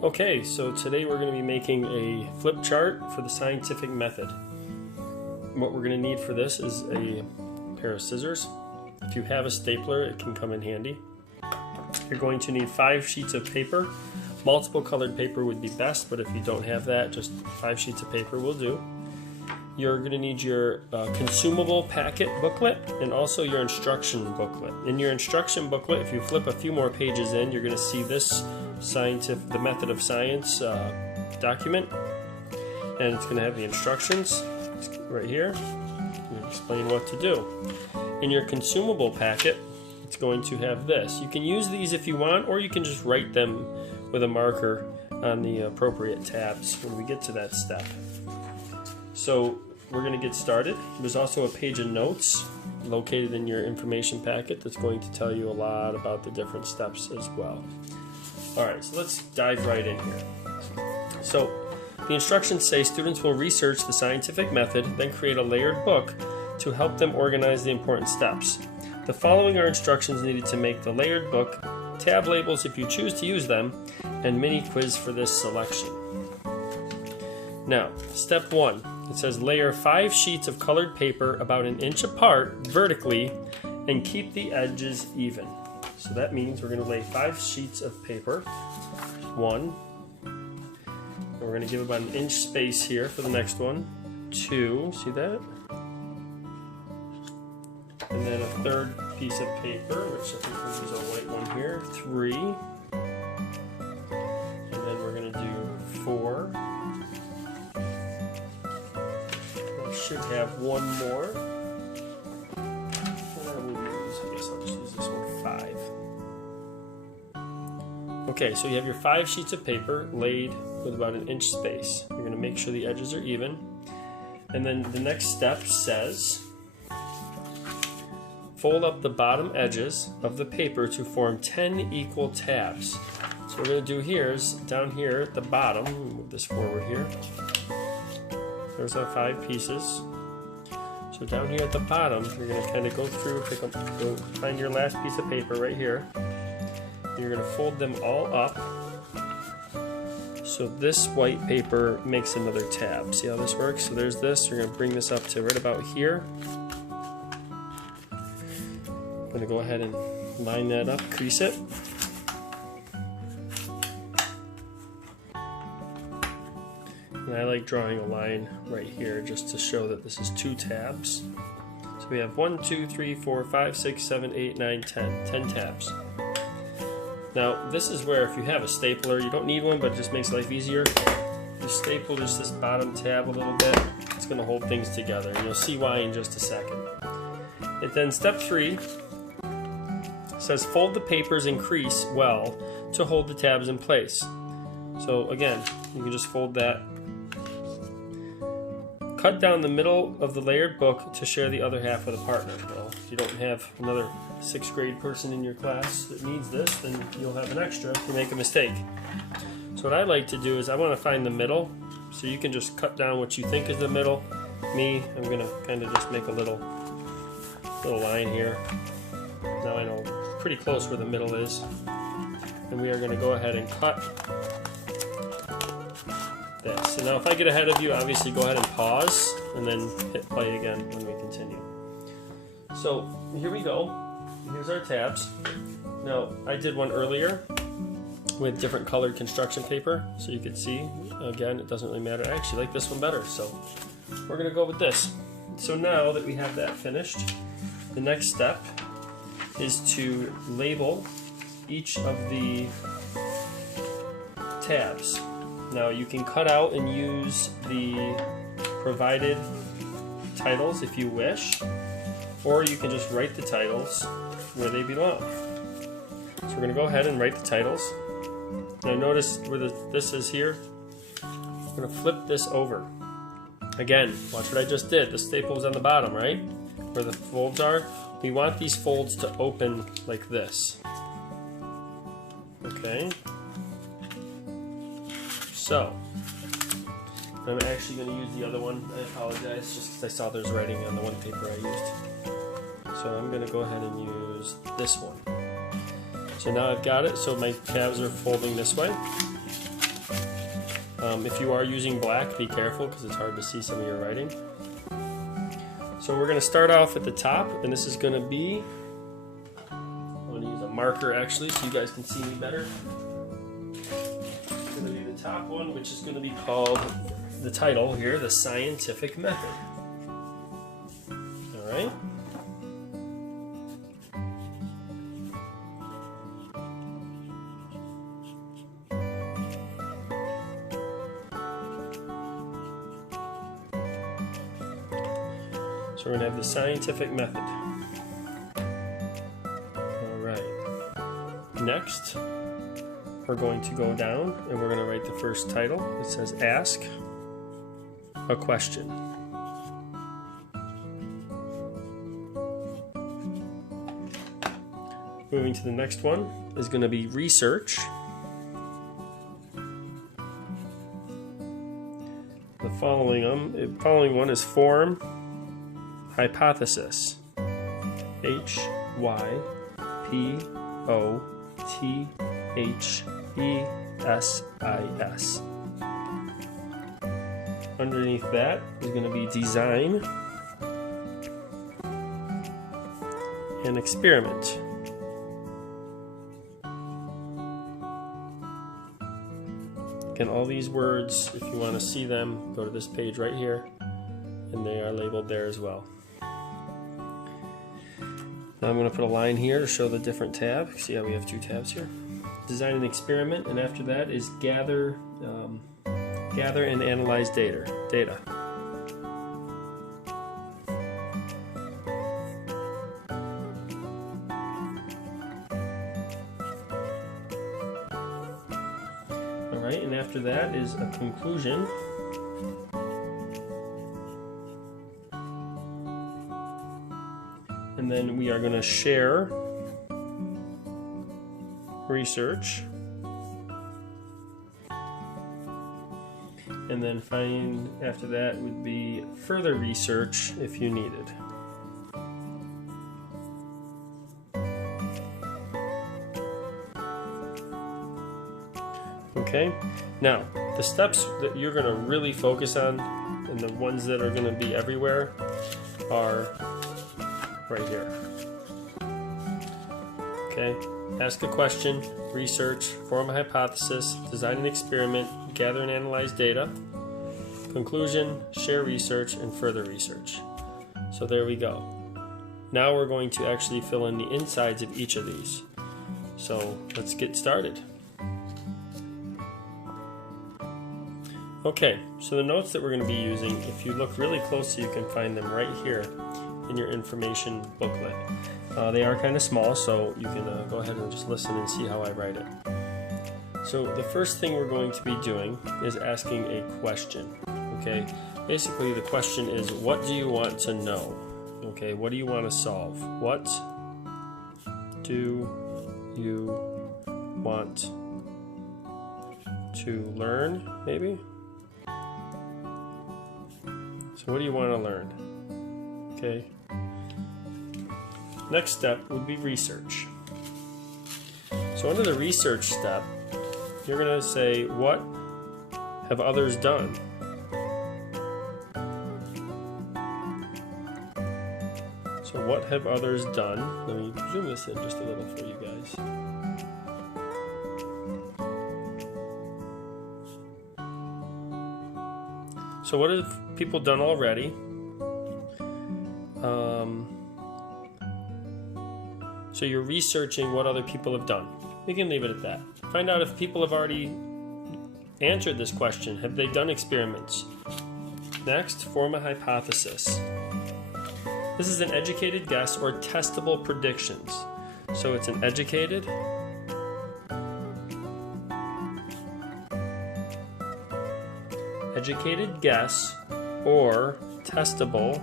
Okay, so today we're going to be making a flip chart for the scientific method. What we're going to need for this is a pair of scissors. If you have a stapler, it can come in handy. You're going to need 5 sheets of paper. Multiple colored paper would be best, but if you don't have that, just 5 sheets of paper will do. You're going to need your consumable packet booklet and also your instruction booklet. In your instruction booklet, if you flip a few more pages in, you're going to see this the method of science document, and it's going to have the instructions right here. It'll explain what to do. In your consumable packet, it's going to have this. You can use these if you want, or you can just write them with a marker on the appropriate tabs when we get to that step. So we're going to get started. There's also a page of notes located in your information packet that's going to tell you a lot about the different steps as well. Alright, so let's dive right in here. So the instructions say students will research the scientific method, then create a layered book to help them organize the important steps. The following are instructions needed to make the layered book, tab labels if you choose to use them, and mini quiz for this selection. Now, step 1. It says layer 5 sheets of colored paper about 1 inch apart vertically and keep the edges even. So that means we're going to lay 5 sheets of paper. 1. And we're going to give about 1 inch space here for the next one. 2. See that? And then a third piece of paper, which I think we'll use a white one here. 3. And then we're going to do 4. I should have one more. I guess I'll just use this one, 5. Okay, so you have your 5 sheets of paper laid with about 1 inch space. You're going to make sure the edges are even. And then the next step says, fold up the bottom edges of the paper to form 10 equal tabs. So what we're going to do here is, down here at the bottom, move this forward here. There's our 5 pieces. So down here at the bottom, you're going to kind of go through, go find your last piece of paper right here. And you're going to fold them all up. So this white paper makes another tab. See how this works? So there's this. You're going to bring this up to right about here. I'm going to go ahead and line that up, crease it. And I like drawing a line right here just to show that this is 2 tabs. So we have 1, 2, 3, 4, 5, 6, 7, 8, 9, 10. 10 tabs. Now this is where if you have a stapler, you don't need one, but it just makes life easier. You staple just this bottom tab a little bit. It's going to hold things together, and you'll see why in just a second. And then step 3 says fold the papers in crease well to hold the tabs in place. So again, you can just fold that. Cut down the middle of the layered book to share the other half with a partner. Well, if you don't have another 6th grade person in your class that needs this, then you'll have an extra if you make a mistake. So what I like to do is I want to find the middle, so you can just cut down what you think is the middle. Me, I'm going to kind of just make a little line here. Now I know pretty close where the middle is. And we are going to go ahead and cut this. So now if I get ahead of you, obviously go ahead and pause and then hit play again when we continue. So here we go. Here's our tabs. Now I did one earlier with different colored construction paper, so you could see. Again, it doesn't really matter. I actually like this one better, so we're going to go with this. So now that we have that finished, the next step is to label each of the tabs. Now you can cut out and use the provided titles if you wish, or you can just write the titles where they belong. So we're going to go ahead and write the titles. Now notice where this is here. I'm going to flip this over. Again, watch what I just did. The staple was on the bottom, right? Where the folds are. We want these folds to open like this. Okay. So, I'm actually going to use the other one. I apologize, just because I saw there's writing on the one paper I used. So I'm going to go ahead and use this one. So now I've got it, so my tabs are folding this way. If you are using black, be careful because it's hard to see some of your writing. So we're going to start off at the top, and this is going to be, I'm going to use a marker actually so you guys can see me better. It's going to be the top one, which is going to be called, the title here, The Scientific Method. All right. So we're going to have the scientific method. Alright. Next, we're going to go down and we're going to write the first title. It says Ask a Question. Moving to the next one is going to be Research. The following one is Form Hypothesis. Hypothesis. Underneath that is going to be Design and Experiment. Again, all these words, if you want to see them, go to this page right here, and they are labeled there as well. Now I'm going to put a line here to show the different tab. See how we have two tabs here? Design and Experiment, and after that is Gather and Analyze data. Alright, and after that is a Conclusion. And then we are going to share research. And then after that would be further research if you needed. Okay, now the steps that you're going to really focus on, and the ones that are going to be everywhere, are right here. Okay, ask a question, research, form a hypothesis, design an experiment, gather and analyze data, conclusion, share research, and further research. So there we go. Now we're going to actually fill in the insides of each of these. So let's get started. Okay, so the notes that we're going to be using, if you look really closely, you can find them right here in your information booklet. They are kind of small, so you can go ahead and just listen and see how I write it. So the first thing we're going to be doing is asking a question. Okay, basically the question is, what do you want to know? Okay, what do you want to solve? What do you want to learn, maybe? So what do you want to learn? Okay. Next step would be research. So under the research step, you're going to say, what have others done? So what have others done? Let me zoom this in just a little for you guys. So what have people done already? So you're researching what other people have done. We can leave it at that. Find out if people have already answered this question. Have they done experiments? Next, form a hypothesis. This is an educated guess or testable predictions. So it's an educated guess or testable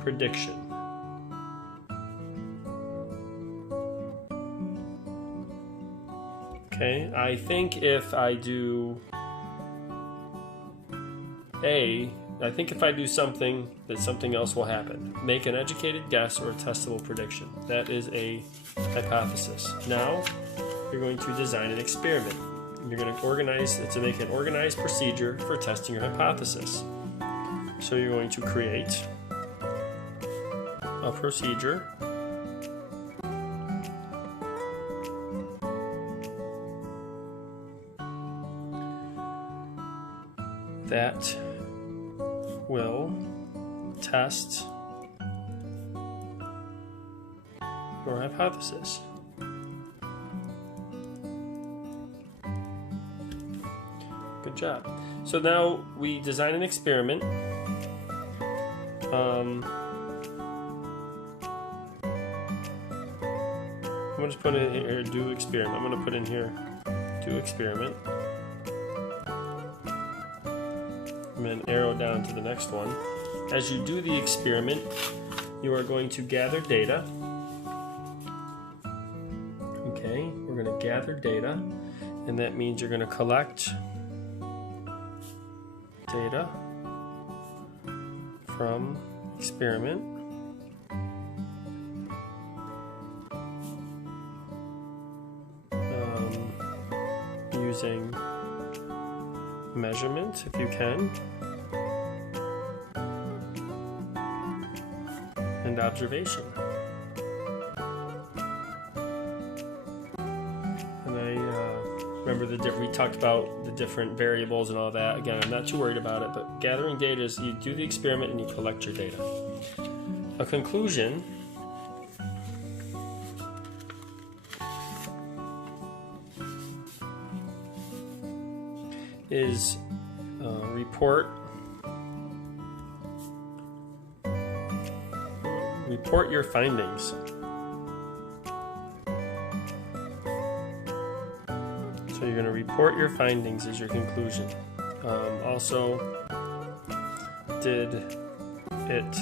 prediction. Okay, I think if I do A, I think if I do something, that something else will happen. Make an educated guess or testable prediction. That is a hypothesis. Now, you're going to design an experiment. You're going to make an organized procedure for testing your hypothesis. So you're going to create a procedure that will test your hypothesis. Good job. So now we design an experiment. I'm going to just put in here, do experiment. I'm going to put in here, do experiment. And then arrow down to the next one. As you do the experiment, you are going to gather data. Okay, we're going to gather data, and that means you're going to collect data from experiment. Using measurement, if you can, and observation. And I remember we talked about the different variables and all that. Again, I'm not too worried about it, but gathering data is you do the experiment and you collect your data. A conclusion is report your findings. So you're going to report your findings as your conclusion. Also, did it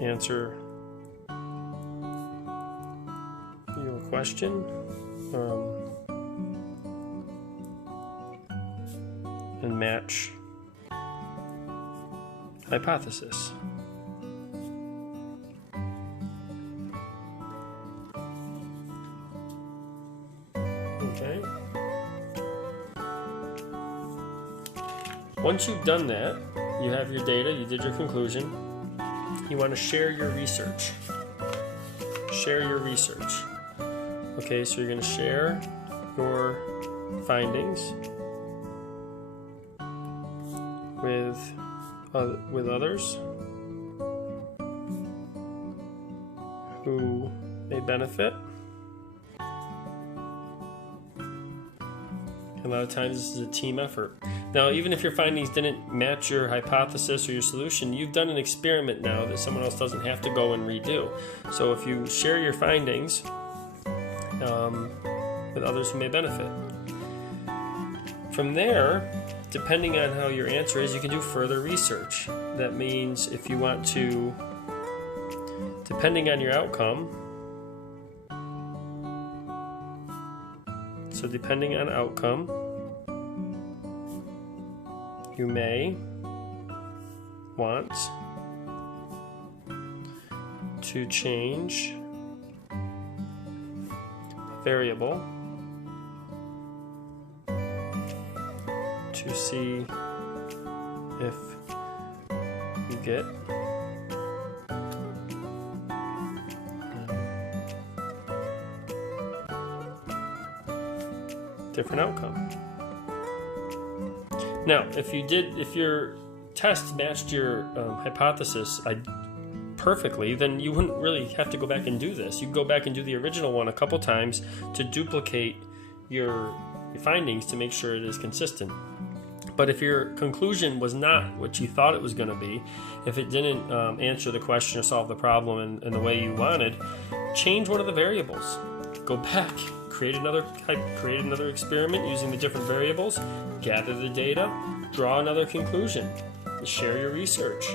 answer your question? And match hypothesis. Okay. Once you've done that, you have your data, you did your conclusion, you want to share your research. Share your research. Okay, so you're going to share your findings with others who may benefit. A lot of times this is a team effort. Now, even if your findings didn't match your hypothesis or your solution, you've done an experiment now that someone else doesn't have to go and redo. So if you share your findings with others who may benefit. From there, depending on how your answer is, you can do further research. That means if you want to, depending on your outcome, so depending on outcome, you may want to change a variable to see if you get different outcome. Now, if your test matched your hypothesis perfectly, then you wouldn't really have to go back and do this. You can go back and do the original one a couple times to duplicate your findings to make sure it is consistent. But if your conclusion was not what you thought it was going to be, if it didn't answer the question or solve the problem in the way you wanted, change one of the variables. Go back, create another experiment using the different variables, gather the data, draw another conclusion, share your research.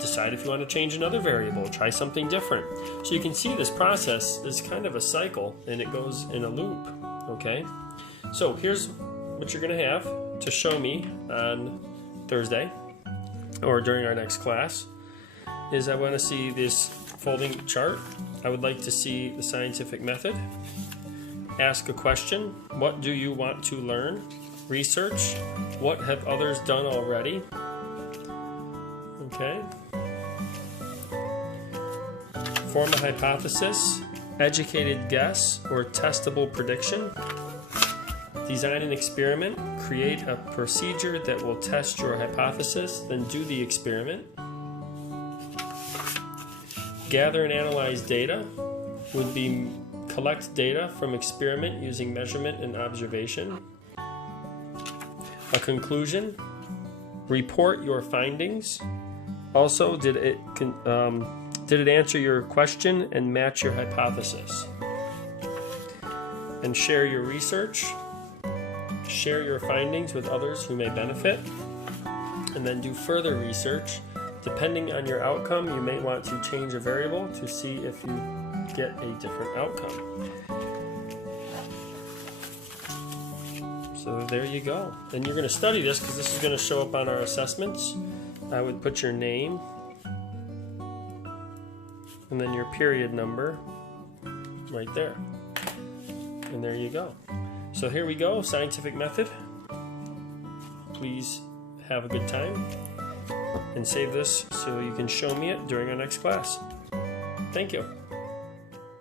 Decide if you want to change another variable, try something different. So you can see this process is kind of a cycle and it goes in a loop, okay? So here's what you're going to have to show me on Thursday or during our next class is I want to see this folding chart I would like to see the scientific method. Ask a question. What do you want to learn? Research. What have others done already? Okay. Form a hypothesis. Educated guess or testable prediction. Design an experiment. Create a procedure that will test your hypothesis, then do the experiment. Gather and analyze data would be collect data from experiment using measurement and observation. A conclusion. Report your findings. Also, did it answer your question and match your hypothesis? And share your research. Share your findings with others who may benefit. And then do further research. Depending on your outcome, you may want to change a variable to see if you get a different outcome. So there you go. And you're going to study this because this is going to show up on our assessments. I would put your name and then your period number right there. And there you go. So here we go, scientific method. Please have a good time and save this so you can show me it during our next class. Thank you.